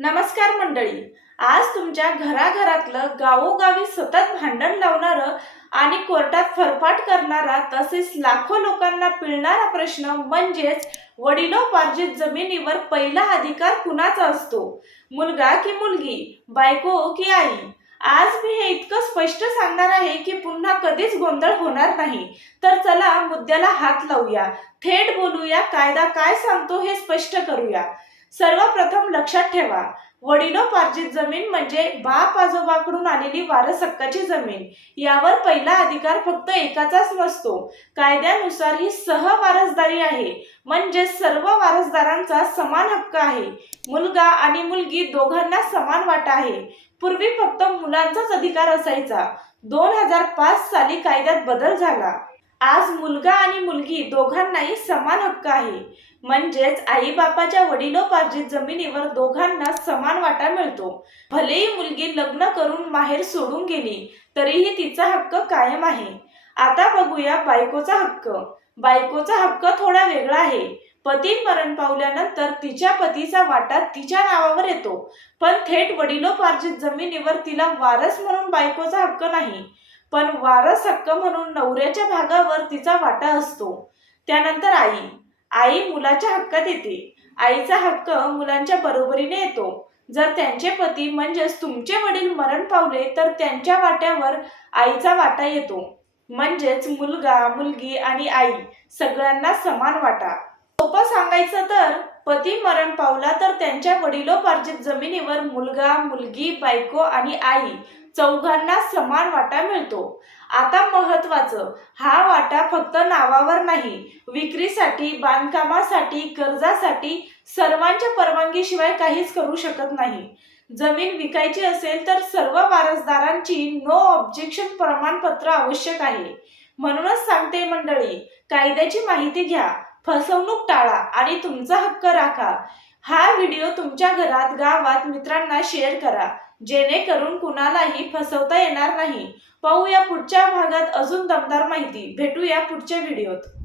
नमस्कार मंडळी. आज तुमच्या घराघरातलं गावोगावी सतत भांडण लावणारं आणि कोर्टात फरफाट करणारा तसेच लाखो लोकांना पिळणारा प्रश्न म्हणजेच वडिलोपार्जित जमिनीवर पहिला अधिकार कुणाचा असतो? मुलगा की मुलगी? बायको की आई? आज मी हे इतकं स्पष्ट सांगणार आहे की पुन्हा कधीच गोंधळ होणार नाही. तर चला मुद्द्याला हात लावूया. थेट बोलूया कायदा काय सांगतो हे स्पष्ट करूया. सर्वप्रथम लक्षात ठेवा. वडिलोपार्जित जमीन म्हणजे बाप आजोबाकडून आलेली वारस हक्काची जमीन. यावर पहिला अधिकार फक्त एकाचाच नसतो. कायद्यानुसार ही सहवारसदारी आहे. म्हणजे सर्व वारसदारांचा समान हक्क आहे. मुलगा आणि मुलगी दोघांना समान वाटा आहे. पूर्वी फक्त मुलांचाच अधिकार असायचा. दोन हजार पाच साली कायद्यात बदल झाला. आज मुलगा आणि मुलगी दोघांनाही समान हक्क आहे. म्हणजेच आई बापाच्या वडिलोपार्जित जमिनीवर दोघांना समान वाटा मिळतो. भलेही मुलगी लग्न करून माहेर सोडून गेली तरीही तिचा हक्क कायम आहे. आता बघूया बायकोचा हक्क. बायकोचा हक्क थोडा वेगळा आहे. पती मरण पावल्यानंतर तिच्या पतीचा वाटा तिच्या नावावर येतो. पण थेट वडिलोपार्जित जमिनीवर तिला वारस म्हणून बायकोचा हक्क नाही. पण वारस हक्क म्हणून नवऱ्याच्या भागावर तिचा वाटा असतो. त्यानंतर आई. आई मुलाच्या हक्कात येते. आईचा हक्क मुलांच्या बरोबरीने येतो. जर त्यांचे पती म्हणजेच तुमचे वडील मरण पावले तर त्यांच्या वाट्यावर आईचा वाटा येतो. म्हणजेच मुलगा मुलगी आणि आई सगळ्यांना समान वाटा. सोपं सांगायचं तर पती मरण पावला तर त्यांच्या वडिलोपार्जित जमिनीवर मुलगा मुलगी बायको आणि आई चौघांना समान वाटा मिळतो. आता महत्वाचं हा वाटा फक्त नावावर नाही विक्रीसाठी बांधकामासाठी कर्जासाठी सर्वांच्या परवानगीशिवाय काहीच करू शकत नाही. जमीन विकायची असेल तर सर्व वारसदारांची नो ऑब्जेक्शन प्रमाणपत्र आवश्यक आहे. म्हणूनच सांगते मंडळी कायद्याची माहिती घ्या फसवणूक टाळा आणि तुमचा हक्क राखा. हा व्हिडिओ तुमच्या घरात गावात मित्रांना शेअर करा. जेणेकरून कुणालाही फसवता येणार नाही. पाहूया पुढच्या भागात अजून दमदार माहिती. भेटूया पुढच्या व्हिडिओत.